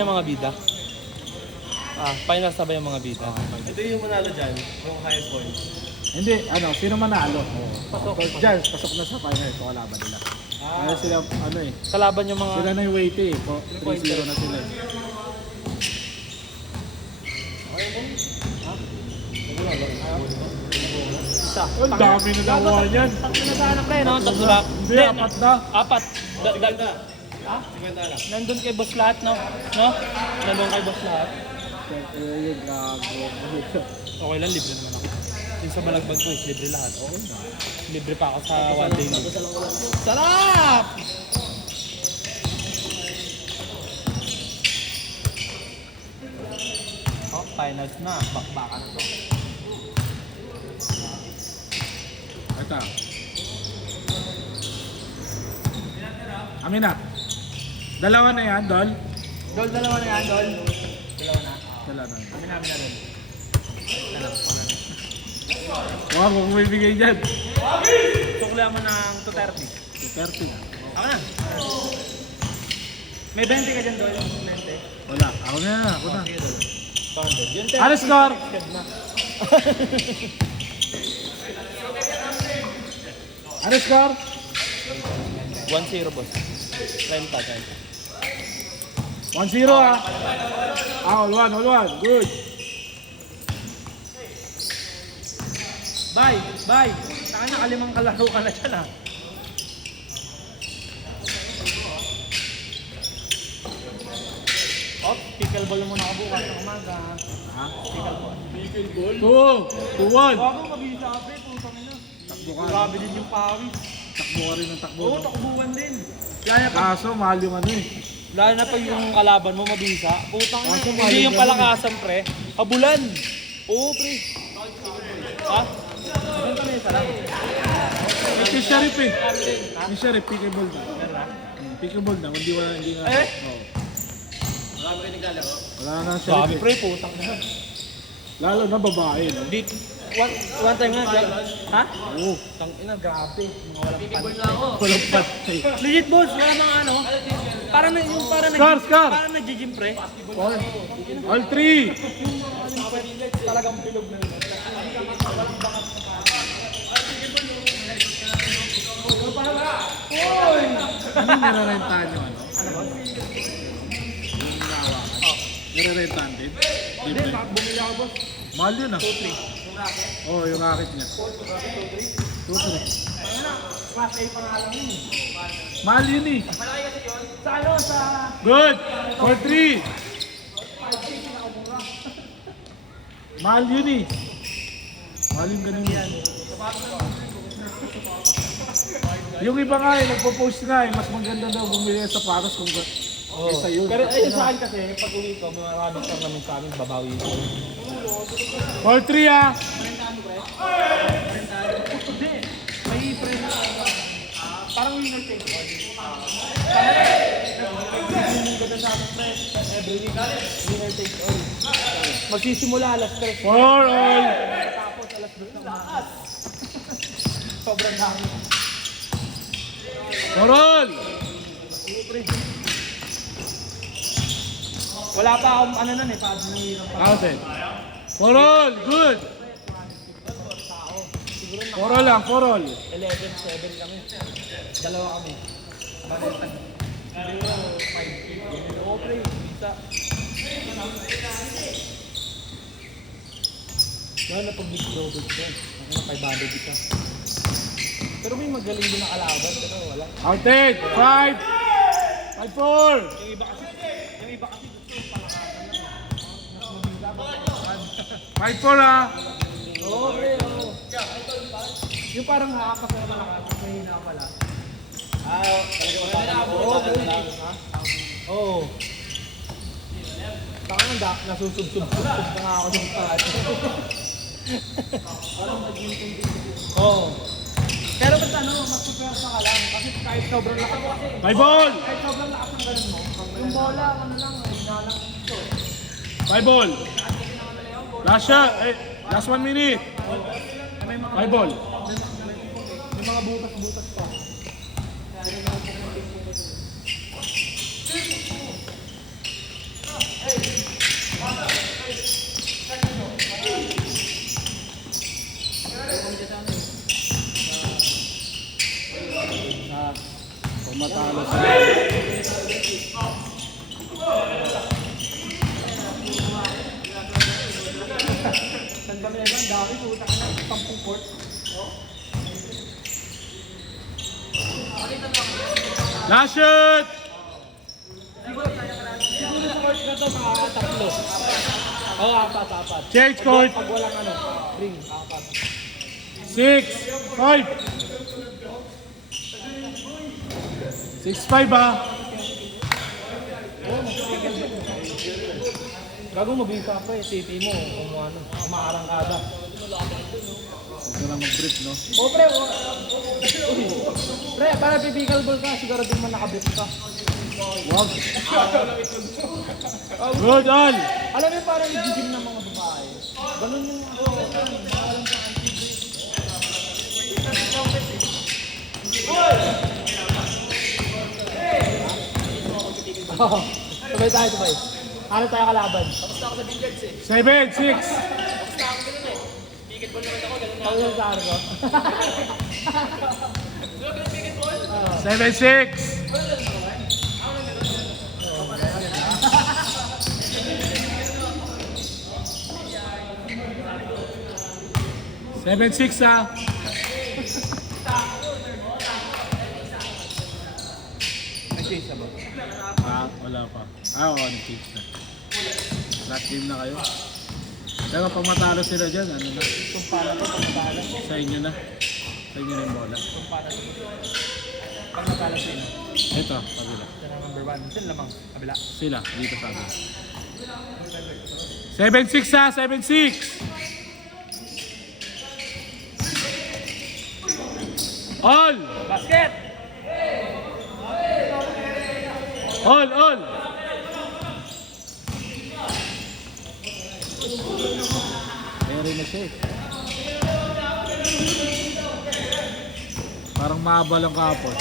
Yung mga bida. Finals na ba yung mga bida? Ito yung manalo dyan, yung highest point. Hindi, sino manalo? Pasok. Diyan, pasok na sa final. Ito kalaban nila. Kaya sila, Kalaban yung mga... sila na yung weight eh. 3-0 na sila. Isa. Ang dami na nakuha niyan. Tatlo na sa anak na yun, no? Tatlo lang. Hindi, apat na. Apat. Ha? 50 lang. Nandun kay boss lahat, no? No? Nandun kay boss lahat. Yun, gago. Okay lang, libre naman ako. Yung sa Balagbag ko is libre lahat. Okay na. Libre pa ako sa one day meal. Sarap! Oh, finals na. Bakbakan na to. Ito. Amin na. Dalawa na yan, Dol. Dol, dalawa na yan, Dol. Dalawa na. Dalawa na. Kami namin na rin. Wow, kung may bigay dyan. Sukla mo ng 230. 30. Ako na. May 20 ka dyan, Dol. 20. Wala. Ako na. Ako na. Sige, Dol. 100. Yun, Ano score? Ano score? 1-0, boss. 30. 1-0 ah. All one. Good. Bye! Bye! Saan nakalimang kalaro ka na dyan, ah. Oh, pickleball muna ako bukas ng umaga. Ha? Pickleball. 2-1. Bago mabisa ka, pre. Putang ina. Takbo ka. Grabe din yung pawis. Takbo ka rin ng takbo. Oo, takbuhan din. Lalo na, Kaso, mahal yung eh. lalo na pag yung kalaban mo mabisa. Putang ina. Kaso, Hindi yung mahal palakasan, pre. Habulan. Oo, pre. Ha? Ganun kami, sarap. May sheriff eh. May sheriff, pickable na. Pickable na, hindi nga. Eh? Oo. Wala na Sabi, sheriff eh. pre, putang ina. Lalo na babae. No? Di, one time nga, ha? Oo. Tang ina, grabe. Mga walang pantay. Walang patay. Legit boss, wala mga ano. Parang na yung parang Scar! Parang nag-gym pre. All three. Talagang bilog na yun. Ano yung nirarentahan nyo? Ano ba? Nirarentahan din? Hindi, bumili ako boss. Mahal yun ah. 2-3. Oo, yung racket niya. 2-3. Class A pa nga lang yun. Mahal yun eh. Sa ano, sa... Good! 4-3. Mahal yun eh. Mahal yung ganun yan. Yung iba nga eh, nagpo-post nga eh, mas maganda daw bumili sa paros kung kaysa yun. Pero ayun sa akin kasi, pag uwi ko, maraming lang naman sa amin, babawi ko. 4-3 ah! Hindi, may pre na. Parang winner take all. Every week, winner take all. Magsisimula alas 3. 4 all! Tapos alas 2 ng umaga. Sobrang dami. 4 all! Wala pa akong ano nun eh, paano nang hirap pa. Outed. 4 all! Good! 4 all lang, 4 all. 11-7 kami. Dalawa kami. Balitan. Siguro 5. Oo pre, isa. Lalo na pag big double ko. Ako na 500 isa. Pero may magaling din na kalaban, pero wala. Outed! 5! 5-4! Yung iba kasi gusto yung palakasan na. Mas mabisa ba? 5-4 ah! Oo pre, oo. Yung parang hakakas na malakas, mahina ka pala. Oo, ha? Oo. Saka nga, nasusub-sub-sub na nga ako ng taas. Oo. Pero ba't ano, mas supersa ka lang. Kasi kahit sobrang lakas kasi. 5 all! Kahit sobrang lakas ng ganun mo, yung bola, ano lang, hinalang ito. 5 all! Last shot! Last 1 minute! May mga 5 all! may mga butas-butas pa. dami, puta ka na. 10 port. Last shoot! Siguro sa court na to, mga 3. Oo, 4. Change court. Pag walang ano, ring, 4. 6, 5. 6-5 ah. Gago mabisa pa eh, city mo, kung ano, maarangkada. Huwag ka lang mag-brief, no? O pre, pre, para physical ball ka, siguro din man nakabit ka. Wag. Good, all. Alam mo parang nag-gym ng mga babae. Ganun yung sabay tayo, sabay. Ano tayo kalaban? 7, 6. Ano sa arko? 7, 6. Seven, 6 ah. Nag-chase na ba? Ah, wala pa. Ah, oo, nag-change na. Last game na kayo. Pero pag matalo sila dyan, ano na? Kung para to, pag natala. Sa inyo na. Sa inyo na yung bola. Kung para to. Pag natala sila. Ito, kabila. Yan ang number 1. Saan lamang? Kabila. Sila, dito sa akin. 7-6 ah, 7-6. All! Basket! All! Eri na siya eh. Parang mahaba lang kahapon.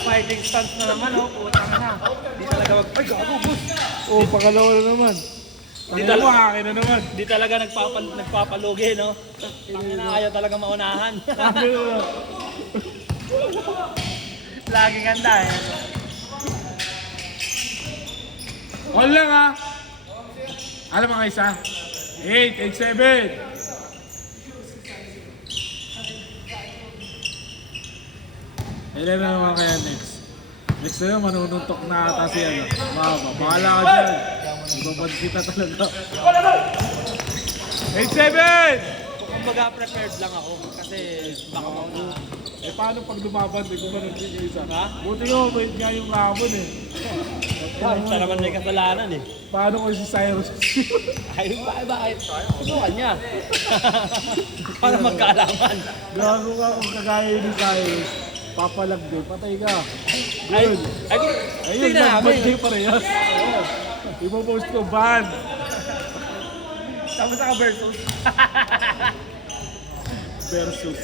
Fighting stance na naman, oh. Puta ka na. Di talaga ay, gago, boss. Oh, pangalawa na naman. Di talaga akin na naman. Di talaga nagpapalugi, no? Tangina, ayaw talaga maunahan. Laging handa, eh. All lang ah. Alam mo kayo isa? 8, 8, 7. Ilan na naman kaya next? Next na yun, manununtok na ata si ano. Mama, bahala ka dyan. Ibabad kita talaga. 8-7! Kumbaga prepared lang ako kasi baka maunahan. Eh paano pag lumaban, di ko ba naging isa? Ha? Buti ko, wait nga yung ramon eh. Siya naman may kasalanan eh. Paano ko si Cyrus? Ay, bakit? Subukan niya. Para magkaalaman. Gago ka kung kagaya ni Cyrus. Papalag din, patay ka. Ay, Yun. ay, Ayun, tingnan ban namin. kayo parehas. Ipopost ko, ban. Tapos ako versus. Versus.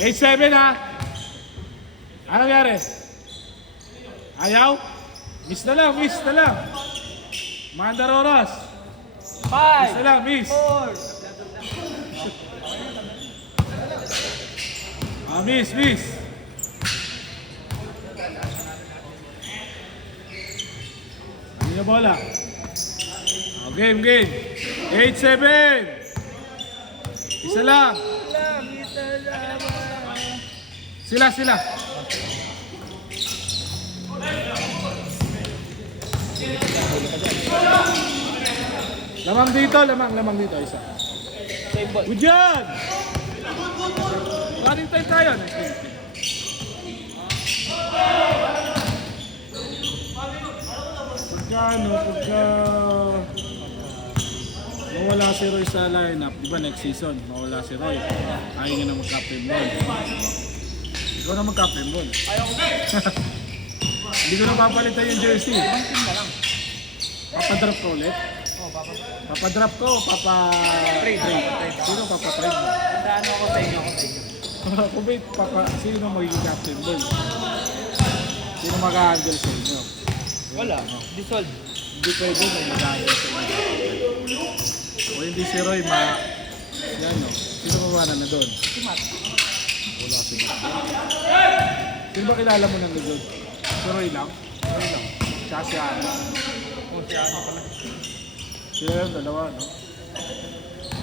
8-7 ha. Ano nangyari? Ayaw? Miss na lang, miss na lang. Mandar oras. Miss na 5, lang, miss. 4. Ah, miss, miss. Hindi na bola. Oh, game, game. 8-7. Isa lang. Sila. Lamang dito, isa. Same ball. Good job! Running time tayo. Pagka mawala si Roy sa lineup, di ba next season, mawala si Roy. Ayaw niya na mag-captain ball. Ikaw na mag-captain ball. Hindi ko na papalitan yung jersey. Papadrop ko ulit. Papadrop ko, Trade. Sino papatrade mo? Saan ako sa inyo? Kung ba sino magiging captain ball? Sino mag-handle sa inyo? Wala. Dissolve. Hindi pwede may mag-handle sa inyo. O hindi si Roy, si ano? Sino mawanan na doon? Si Matt. Wala si Matt. Sino ba kilala mo na doon? Si Roy lang? Roy lang. Siya si ano? Oh, si Ani pala. Sila yung dalawa, no?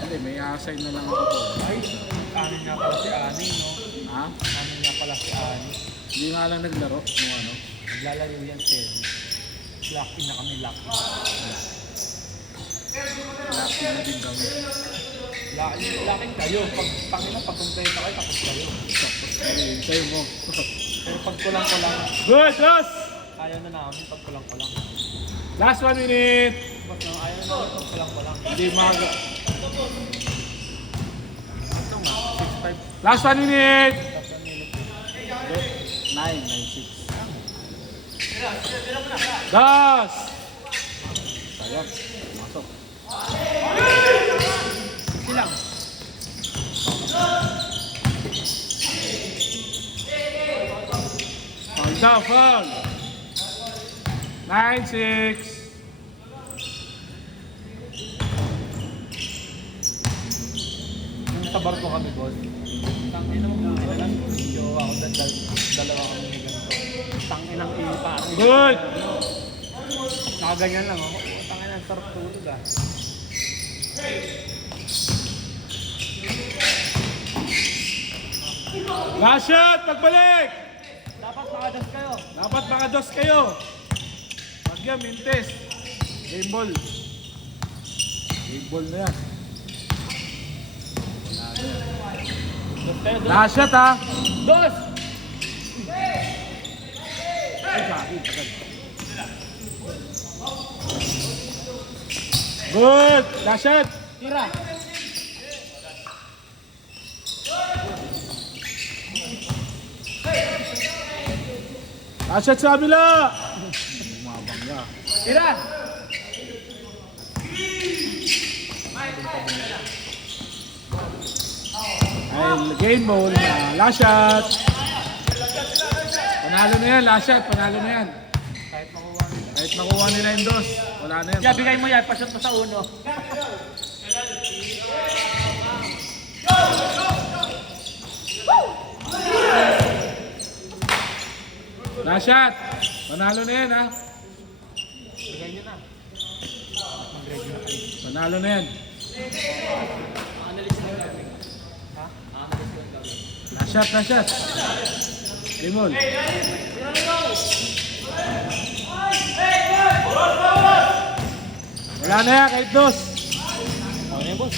Hindi, may assign na lang ako po. Ay, kanin nga pala si Ani, no? Ha? Kanin nga pala si Ani. Hindi nga lang naglaro nung ano. Naglalaro yan, Ted. Lucky na kami, lucky. Lucky na din kami. Lucky kayo. Pag kumpleto kayo, tapos kayo. Tapos kayo mo. Pero pag kulang-kulang, Good, Dos! ayaw na namin pag kulang-kulang. Last 1 minute. Ba't no, ayaw na namin pag kulang-kulang. Hindi maga. Ito nga, 6-5. Last 1 minute. Tapos ang minute. 9, 9, 6. Das! Sayang. Masok. Silang. Foul daw, foul. 9, 6. Nung sa barko kami, boss. Tangin mo, kailan video ako dalawa kami ni ganito. Tangin ang ili parang. Good! Nakaganyan lang ako. Tangin ang sarap tulog ah. Last shot! Pagbalik! Dapat makadas kayo. Dapat makados kayo. Pagya, mintes. Game ball. Game ball na yan. Dos kayo, dos. Last shot ha. Dos! Ay, kaki. Agad. Good! Last shot! Tira! Last shot sa kabila! Bumabangga. Tira! Ay, game ball. Last shot. Panalo na yan. Last shot. Panalo na yan. Kahit makuha nila. Kahit makuha nila yung dos. Wala na yan. Kaya bigay mo yan, pasyot mo sa uno. Last shot. Panalo na yan ha. Bigay nyo na. Mag-ready na kayo. Panalo na yan. Ha? Last shot. Last shot. Game ball. Wala na yan. Kahit dos. Ano yan, boss?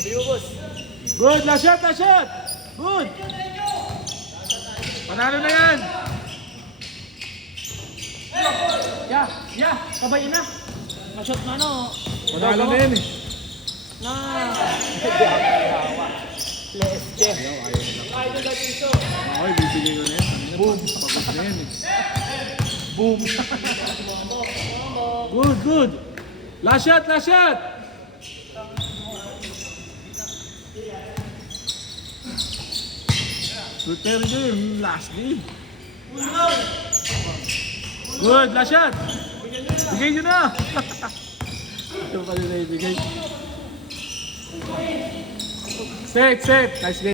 Sabi mo, boss. Good. Last shot. Last shot. Good. Panalo na yan. Yeah, kabayin na. Masyot na ano. Panalo na yan eh. Na. Hindi ako hawa. Leste. Okay, bibigay ko na yan. Boom. Pagod na yan eh. Boom. Good, good. Last shot, last shot. Prepare game, last game. Good, last shot. Bigay nyo na. Ito pa rin na ibigay. Safe, safe. Nice game.